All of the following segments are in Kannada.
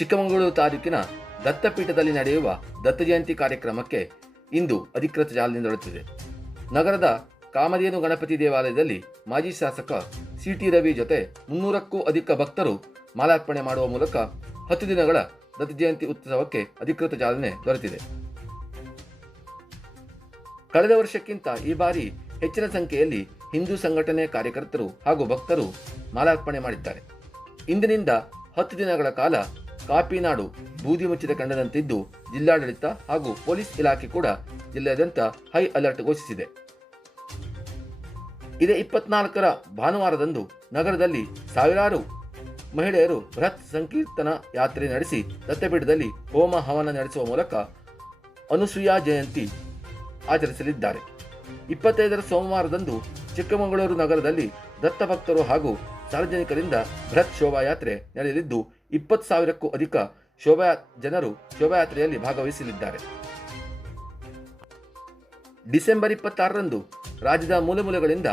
ಚಿಕ್ಕಮಗಳೂರು ತಾಲೂಕಿನ ದತ್ತಪೀಠದಲ್ಲಿ ನಡೆಯುವ ದತ್ತ ಜಯಂತಿ ಕಾರ್ಯಕ್ರಮಕ್ಕೆ ಇಂದು ಅಧಿಕೃತ ಚಾಲನೆ ದೊರೆತಿದೆ ನಗರದ ಕಾಮಧೇನು ಗಣಪತಿ ದೇವಾಲಯದಲ್ಲಿ ಮಾಜಿ ಶಾಸಕ ಸಿಟಿ ರವಿ ಜೊತೆ ಮುನ್ನೂರಕ್ಕೂ ಅಧಿಕ ಭಕ್ತರು ಮಾಲಾರ್ಪಣೆ ಮಾಡುವ ಮೂಲಕ ಹತ್ತು ದಿನಗಳ ದತ್ತ ಜಯಂತಿ ಉತ್ಸವಕ್ಕೆ ಅಧಿಕೃತ ಚಾಲನೆ ದೊರೆತಿದೆ. ಕಳೆದ ವರ್ಷಕ್ಕಿಂತ ಈ ಬಾರಿ ಹೆಚ್ಚಿನ ಸಂಖ್ಯೆಯಲ್ಲಿ ಹಿಂದೂ ಸಂಘಟನೆ ಕಾರ್ಯಕರ್ತರು ಹಾಗೂ ಭಕ್ತರು ಮಾಲಾರ್ಪಣೆ ಮಾಡಿದ್ದಾರೆ. ಇಂದಿನಿಂದ ಹತ್ತು ದಿನಗಳ ಕಾಲ ಕಾಪಿನಾಡು ಬೂದಿ ಮುಚ್ಚಿದ ಕಂಡದಂತಿದ್ದು ಜಿಲ್ಲಾಡಳಿತ ಹಾಗೂ ಪೊಲೀಸ್ ಇಲಾಖೆ ಕೂಡ ಜಿಲ್ಲೆಯಾದ್ಯಂತ ಹೈ ಅಲರ್ಟ್ ಘೋಷಿಸಿದೆ. ಇದೇ ಇಪ್ಪತ್ನಾಲ್ಕರ ಭಾನುವಾರದಂದು ನಗರದಲ್ಲಿ ಸಾವಿರಾರು ಮಹಿಳೆಯರು ಬೃಹತ್ ಸಂಕೀರ್ತನ ಯಾತ್ರೆ ನಡೆಸಿ ದತ್ತಪೀಠದಲ್ಲಿ ಹೋಮ ಹವನ ನಡೆಸುವ ಮೂಲಕ ಅನುಸೂಯಾ ಜಯಂತಿ ಆಚರಿಸಲಿದ್ದಾರೆ. ಇಪ್ಪತ್ತೈದರ ಸೋಮವಾರದಂದು ಚಿಕ್ಕಮಗಳೂರು ನಗರದಲ್ಲಿ ದತ್ತಭಕ್ತರು ಹಾಗೂ ಸಾರ್ವಜನಿಕರಿಂದ ಬೃಹತ್ ಶೋಭಾಯಾತ್ರೆ ನಡೆಯಲಿದ್ದು ಇಪ್ಪತ್ತು ಸಾವಿರಕ್ಕೂ ಅಧಿಕ ಶೋಭಾ ಜನರು ಶೋಭಾಯಾತ್ರೆಯಲ್ಲಿ ಭಾಗವಹಿಸಲಿದ್ದಾರೆ. ಡಿಸೆಂಬರ್ ಇಪ್ಪತ್ತಾರರಂದು ರಾಜ್ಯದ ಮೂಲೆ ಮೂಲೆಗಳಿಂದ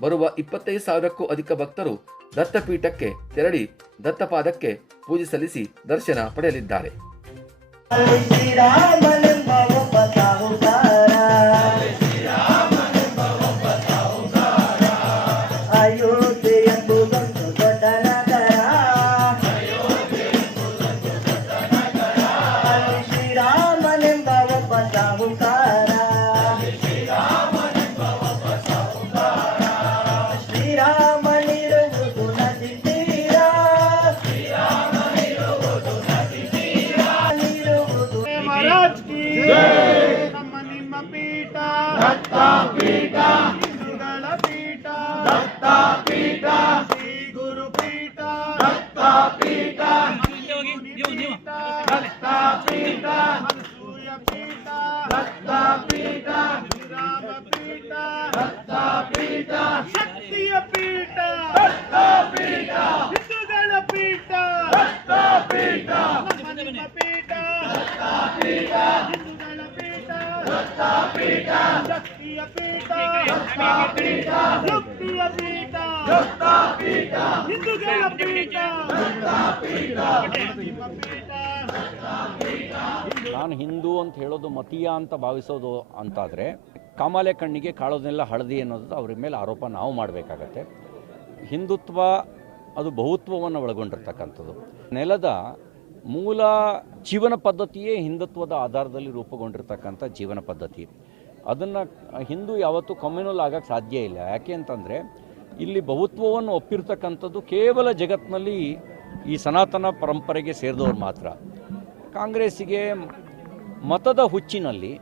ಬರುವ ಇಪ್ಪತ್ತೈದು ಸಾವಿರಕ್ಕೂ ಅಧಿಕ ಭಕ್ತರು ದತ್ತಪೀಠಕ್ಕೆ ತೆರಳಿ ದತ್ತಪಾದಕ್ಕೆ ಪೂಜೆ ಸಲ್ಲಿಸಿ ದರ್ಶನ ಪಡೆಯಲಿದ್ದಾರೆ. ದತ್ತ ಪೀಠ ಹಿಂದೂಗಳ ಪೀಠ ದತ್ತ ಪೀಠ ಶ್ರೀ ಗುರು ಪೀಠ ದತ್ತ ಪೀಠ ಪೀಠ ದತ್ತ ಪೀಠ ಅನಸೂಯ ಪೀಠ ದತ್ತ ಪೀಠ ಶ್ರೀರಾಮ ಪೀಠ ದತ್ತ ಪೀಠ ಶಕ್ತಿಯ ಪೀಠ ದತ್ತ ಪೀಠ ಹಿಂದೂಗಳ ಪೀಠ ದತ್ತ ಪೀಠ ನಮ್ಮ ನಿಮ್ಮ ಪೀಠ ಹಿಂದೂಗಳ ಪೀಠ ದತ್ತಾಪೀಠ ಶಕ್ತಿಯ ಪೀಠ ಪೀಠ ಹಿಂದೂಗಳ ಪೀಠ ನಾನು ಹಿಂದೂ ಅಂತ ಹೇಳೋದು ಮತೀಯ ಅಂತ ಭಾವಿಸೋದು ಅಂತಾದರೆ ಕಾಮಾಲೆ ಕಣ್ಣಿಗೆ ಕಾಳೋದನ್ನೆಲ್ಲ ಹಳದಿ ಅನ್ನೋದು ಅವ್ರ ಮೇಲೆ ಆರೋಪ ನಾವು ಮಾಡಬೇಕಾಗತ್ತೆ. ಹಿಂದುತ್ವ ಅದು ಬಹುತ್ವವನ್ನು ಒಳಗೊಂಡಿರ್ತಕ್ಕಂಥದ್ದು. ನೆಲದ ಮೂಲ ಜೀವನ ಪದ್ಧತಿಯೇ ಹಿಂದುತ್ವದ ಆಧಾರದಲ್ಲಿ ರೂಪುಗೊಂಡಿರ್ತಕ್ಕಂಥ ಜೀವನ ಪದ್ಧತಿ. ಅದನ್ನು ಹಿಂದೂ ಯಾವತ್ತೂ ಕಮ್ಯುನಲ್ ಆಗೋಕ್ಕೆ ಸಾಧ್ಯ ಇಲ್ಲ. ಯಾಕೆ ಅಂತಂದರೆ, ಇಲ್ಲಿ ಬಹುತ್ವವನ್ನು ಒಪ್ಪಿರ್ತಕ್ಕಂಥದ್ದು ಕೇವಲ ಜಗತ್ತಿನಲ್ಲಿ ಈ ಸನಾತನ ಪರಂಪರೆಗೆ ಸೇರಿದವರು ಮಾತ್ರ. ಕಾಂಗ್ರೆಸ್ಸಿಗೆ ಮತದ ಹುಚ್ಚಿನಲ್ಲಿ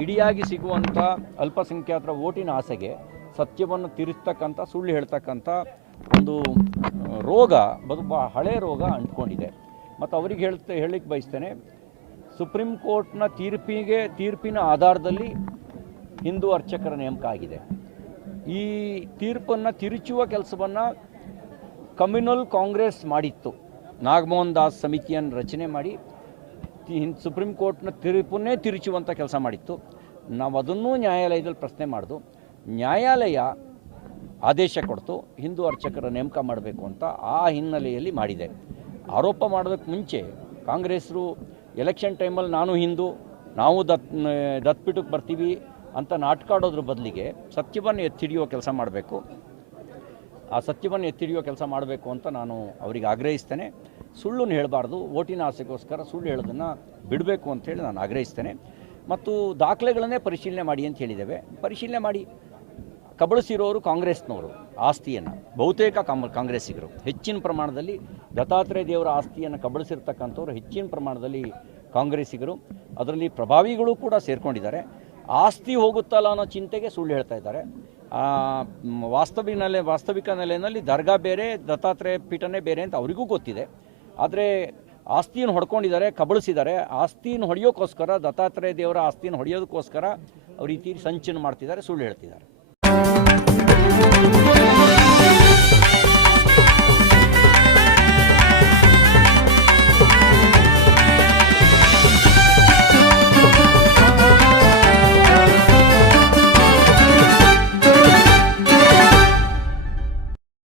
ಇಡಿಯಾಗಿ ಸಿಗುವಂಥ ಅಲ್ಪಸಂಖ್ಯಾತರ ಓಟಿನ ಆಸೆಗೆ ಸತ್ಯವನ್ನು ತಿರುಸ್ತಕ್ಕಂಥ, ಸುಳ್ಳು ಹೇಳ್ತಕ್ಕಂಥ ಒಂದು ರೋಗ ಬದು ಹಳೆ ರೋಗ ಅಂಟ್ಕೊಂಡಿದೆ. ಮತ್ತು ಅವರಿಗೆ ಹೇಳ್ತಾ ಹೇಳಲಿಕ್ಕೆ ಬಯಸ್ತೇನೆ, ಸುಪ್ರೀಂ ಕೋರ್ಟ್ನ ತೀರ್ಪಿಗೆ, ತೀರ್ಪಿನ ಆಧಾರದಲ್ಲಿ ಹಿಂದೂ ಅರ್ಚಕರ ನೇಮಕ ಆಗಿದೆ. ಈ ತೀರ್ಪನ್ನು ತಿರುಚುವ ಕೆಲಸವನ್ನು ಕಮ್ಯುನಲ್ ಕಾಂಗ್ರೆಸ್ ಮಾಡಿತ್ತು. ನಾಗಮೋಹನ್ ದಾಸ್ ಸಮಿತಿಯನ್ನು ರಚನೆ ಮಾಡಿ ಸುಪ್ರೀಂ ಕೋರ್ಟ್ನ ತೀರ್ಪನ್ನೇ ತಿರುಚುವಂಥ ಕೆಲಸ ಮಾಡಿತ್ತು. ನಾವು ಅದನ್ನೂ ನ್ಯಾಯಾಲಯದಲ್ಲಿ ಪ್ರಶ್ನೆ ಮಾಡಿದು, ನ್ಯಾಯಾಲಯ ಆದೇಶ ಕೊಡ್ತು, ಹಿಂದೂ ಅರ್ಚಕರ ನೇಮಕ ಮಾಡಬೇಕು ಅಂತ ಆ ಹಿನ್ನೆಲೆಯಲ್ಲಿ ಮಾಡಿದೆ. ಆರೋಪ ಮಾಡೋದಕ್ಕೆ ಮುಂಚೆ, ಕಾಂಗ್ರೆಸ್ರು ಎಲೆಕ್ಷನ್ ಟೈಮಲ್ಲಿ ನಾನು ಹಿಂದೂ, ನಾವು ದತ್ ದತ್ಪಿಟಕ್ಕೆ ಬರ್ತೀವಿ ಅಂತ ನಾಟಕಾಡೋದ್ರ ಬದಲಿಗೆ ಸತ್ಯವನ್ನು ಎತ್ತಿಡಿಯೋ ಕೆಲಸ ಮಾಡಬೇಕು. ಆ ಸತ್ಯವನ್ನು ಎತ್ತಿಡಿಯೋ ಕೆಲಸ ಮಾಡಬೇಕು ಅಂತ ನಾನು ಅವರಿಗೆ ಆಗ್ರಹಿಸ್ತೇನೆ. ಸುಳ್ಳು ಹೇಳಬಾರ್ದು, ಓಟಿನ ಆಸೆಗೋಸ್ಕರ ಸುಳ್ಳು ಹೇಳೋದನ್ನು ಬಿಡಬೇಕು ಅಂತೇಳಿ ನಾನು ಆಗ್ರಹಿಸ್ತೇನೆ. ಮತ್ತು ದಾಖಲೆಗಳನ್ನೇ ಪರಿಶೀಲನೆ ಮಾಡಿ ಅಂತ ಹೇಳಿದ್ದೇವೆ. ಪರಿಶೀಲನೆ ಮಾಡಿ ಕಬಳಿಸಿರೋರು ಕಾಂಗ್ರೆಸ್ನವರು, ಆಸ್ತಿಯನ್ನು. ಬಹುತೇಕ ಕಾಮ ಕಾಂಗ್ರೆಸ್ಸಿಗರು. ಹೆಚ್ಚಿನ ಪ್ರಮಾಣದಲ್ಲಿ ದತ್ತಾತ್ರೇಯ ದೇವರ ಆಸ್ತಿಯನ್ನು ಕಬಳಿಸಿರ್ತಕ್ಕಂಥವ್ರು ಹೆಚ್ಚಿನ ಪ್ರಮಾಣದಲ್ಲಿ ಕಾಂಗ್ರೆಸ್ಸಿಗರು. ಅದರಲ್ಲಿ ಪ್ರಭಾವಿಗಳು ಕೂಡ ಸೇರಿಕೊಂಡಿದ್ದಾರೆ. ಆಸ್ತಿ ಹೋಗುತ್ತಲ್ಲ ಅನ್ನೋ ಚಿಂತೆಗೆ ಸುಳ್ಳು ಹೇಳ್ತಾ ಇದ್ದಾರೆ. ವಾಸ್ತವಿಕ ನೆಲೆ, ವಾಸ್ತವಿಕ ನೆಲೆಯಲ್ಲಿ ದರ್ಗಾ ಬೇರೆ, ದತ್ತಾತ್ರೇಯ ಪೀಠನೇ ಬೇರೆ ಅಂತ ಅವರಿಗೂ ಗೊತ್ತಿದೆ. ಆದರೆ ಆಸ್ತಿಯನ್ನು ಹೊಡ್ಕೊಂಡಿದ್ದಾರೆ, ಕಬಳಿಸಿದ್ದಾರೆ. ಆಸ್ತಿಯನ್ನು ಹೊಡೆಯೋಕ್ಕೋಸ್ಕರ ದತ್ತಾತ್ರೇಯ ದೇವರ ಆಸ್ತಿಯನ್ನು ಹೊಡೆಯೋದಕ್ಕೋಸ್ಕರ ಅವ್ರ ರೀತಿ ಸಂಚನ ಮಾಡ್ತಿದ್ದಾರೆ, ಸುಳ್ಳು ಹೇಳ್ತಿದ್ದಾರೆ.